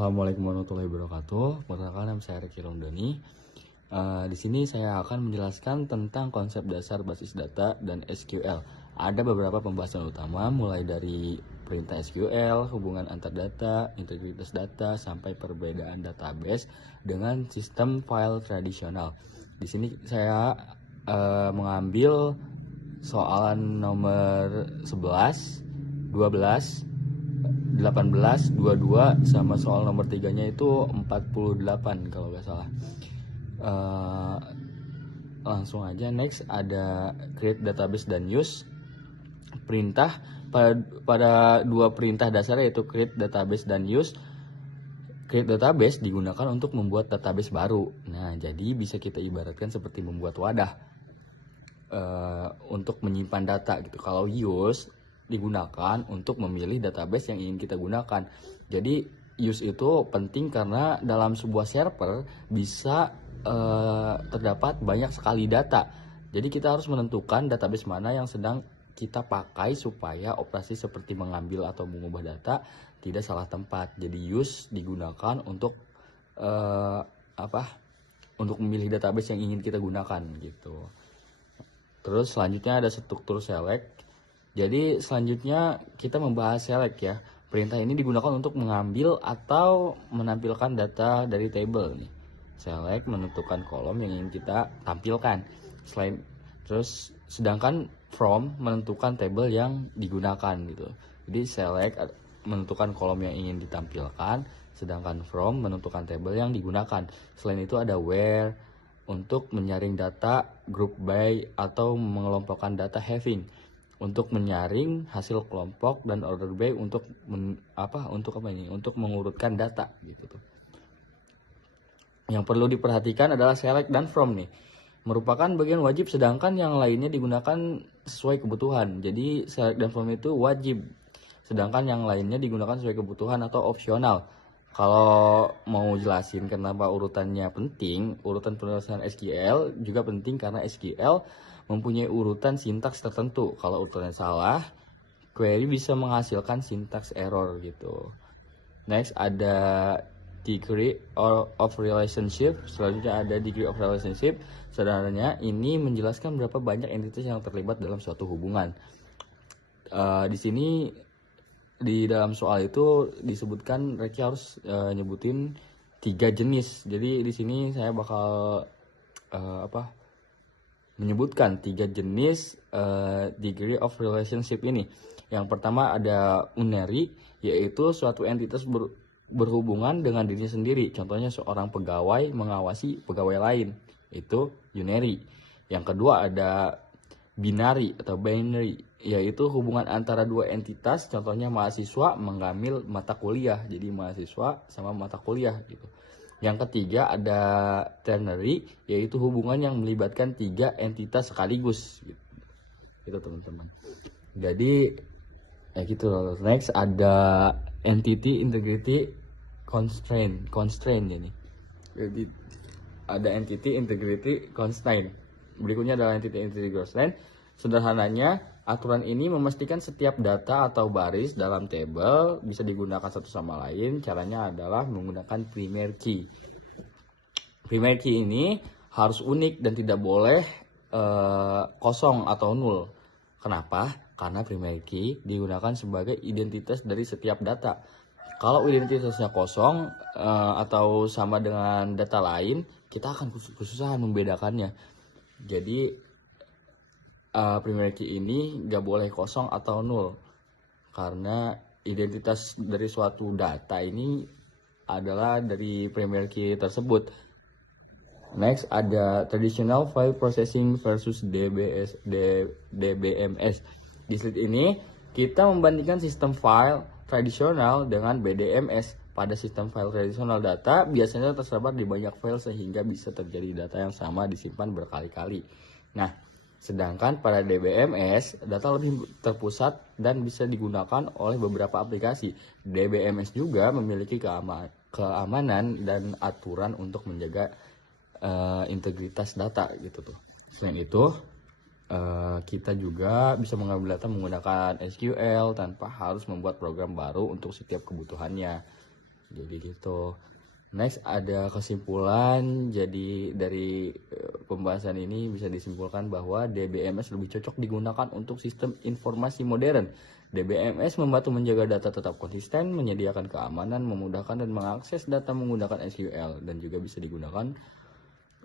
Assalamualaikum warahmatullahi wabarakatuh. Perkenalkan, nama saya Ricky Romdani. Di sini saya akan menjelaskan tentang konsep dasar basis data dan SQL. Ada beberapa pembahasan utama, mulai dari perintah SQL, hubungan antar data, integritas data, sampai perbedaan database dengan sistem file tradisional. Di sini saya mengambil soalan nomor 11, 12, 18, 22, sama soal nomor 3-nya itu 48 kalau nggak salah. Langsung aja, next ada create database dan use. Perintah pada dua perintah dasar, yaitu create database dan use. Create database digunakan untuk membuat database baru. Nah, jadi bisa kita ibaratkan seperti membuat wadah untuk menyimpan data gitu. Kalau use digunakan untuk memilih database yang ingin kita gunakan. Jadi use itu penting karena dalam sebuah server bisa terdapat banyak sekali data. Jadi kita harus menentukan database mana yang sedang kita pakai supaya operasi seperti mengambil atau mengubah data tidak salah tempat. Jadi use digunakan untuk untuk memilih database yang ingin kita gunakan gitu. Terus selanjutnya ada struktur select. Jadi selanjutnya kita membahas select ya. Perintah ini digunakan untuk mengambil atau menampilkan data dari table nih. Select menentukan kolom yang ingin kita tampilkan. Sedangkan from menentukan table yang digunakan gitu. Jadi select menentukan kolom yang ingin ditampilkan, sedangkan from menentukan table yang digunakan. Selain itu ada where untuk menyaring data, group by atau mengelompokkan data having untuk menyaring hasil kelompok, dan order by untuk untuk mengurutkan data gitu tuh. Yang perlu diperhatikan adalah select dan from nih merupakan bagian wajib, sedangkan yang lainnya digunakan sesuai kebutuhan. Jadi select dan from itu wajib, sedangkan yang lainnya digunakan sesuai kebutuhan atau opsional. Kalau mau jelasin kenapa urutannya penting, urutan penulisan SQL juga penting karena SQL mempunyai urutan sintaks tertentu. Kalau urutannya salah, query bisa menghasilkan sintaks error gitu. Next ada degree of relationship. Selanjutnya ada degree of relationship. Sebenarnya ini menjelaskan berapa banyak entitas yang terlibat dalam suatu hubungan. Di sini di dalam soal itu disebutkan Reki harus nyebutin 3 jenis. Jadi di sini saya bakal menyebutkan 3 jenis degree of relationship ini. Yang pertama ada unary, yaitu suatu entitas berhubungan dengan dirinya sendiri. Contohnya seorang pegawai mengawasi pegawai lain, itu unary. Yang kedua ada binary atau binary, yaitu hubungan antara dua entitas. Contohnya mahasiswa mengambil mata kuliah, jadi mahasiswa sama mata kuliah gitu. Yang ketiga ada ternary, yaitu hubungan yang melibatkan 3 entitas sekaligus gitu teman-teman. Jadi ya gitu. Next ada entity integrity constraint ini. Jadi ada entity integrity constraint. Berikutnya adalah entity integrity constraint. Sederhananya, aturan ini memastikan setiap data atau baris dalam table bisa digunakan satu sama lain. Caranya adalah menggunakan primary key. Primary key ini harus unik dan tidak boleh kosong atau nol. Kenapa? Karena primary key digunakan sebagai identitas dari setiap data. Kalau identitasnya kosong atau sama dengan data lain, kita akan kesusahan membedakannya. Jadi primary key ini nggak boleh kosong atau nol, karena identitas dari suatu data ini adalah dari primary key tersebut. Next ada traditional file processing versus DBMS. Di slide ini kita membandingkan sistem file tradisional dengan BDMS. Pada sistem file tradisional, data biasanya tersebar di banyak file sehingga bisa terjadi data yang sama disimpan berkali-kali. Nah, sedangkan pada DBMS, data lebih terpusat dan bisa digunakan oleh beberapa aplikasi. DBMS juga memiliki keamanan dan aturan untuk menjaga integritas data gitu tuh. Selain itu, kita juga bisa mengambil data menggunakan SQL tanpa harus membuat program baru untuk setiap kebutuhannya. Jadi gitu. Next ada kesimpulan. Jadi dari pembahasan ini bisa disimpulkan bahwa DBMS lebih cocok digunakan untuk sistem informasi modern. DBMS membantu menjaga data tetap konsisten, menyediakan keamanan, memudahkan dan mengakses data menggunakan SQL, dan juga bisa digunakan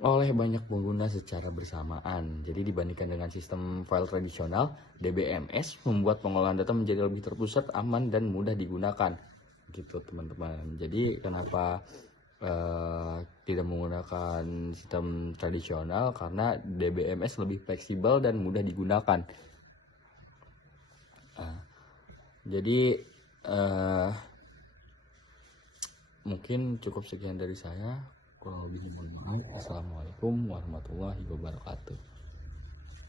oleh banyak pengguna secara bersamaan. Jadi dibandingkan dengan sistem file tradisional, DBMS membuat pengolahan data menjadi lebih terpusat, aman, dan mudah digunakan. Gitu teman-teman. Jadi kenapa tidak menggunakan sistem tradisional? Karena DBMS lebih fleksibel dan mudah digunakan. Jadi mungkin cukup sekian dari saya. Kurang lebih mohon maaf. Assalamualaikum warahmatullahi wabarakatuh.